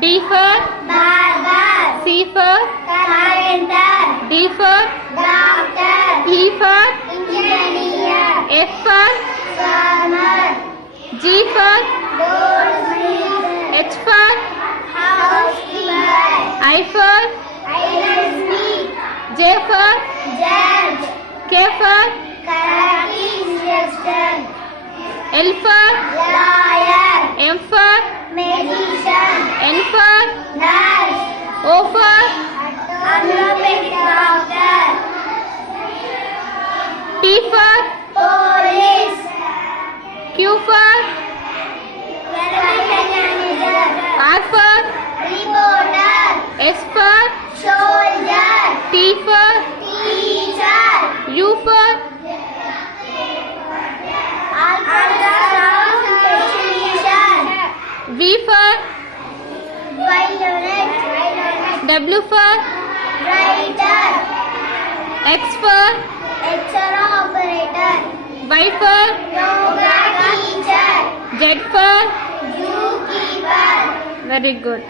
B for barber, C for carpenter, D for doctor, E for engineer, F for farmer, G for goldsmith, H for housekeeper, I for ironsmith, J for judge, K for karate instructor, L for lawyer, M for magician, N for nurse, O for allopathic doctor, P for police, Q for weapon manager, R for reporter, S for soldier, T for teacher, U for ultrasound technician, V for violet, W for writer, X for X-ray operator, Y for yoga teacher, Z for zookeeper. very good.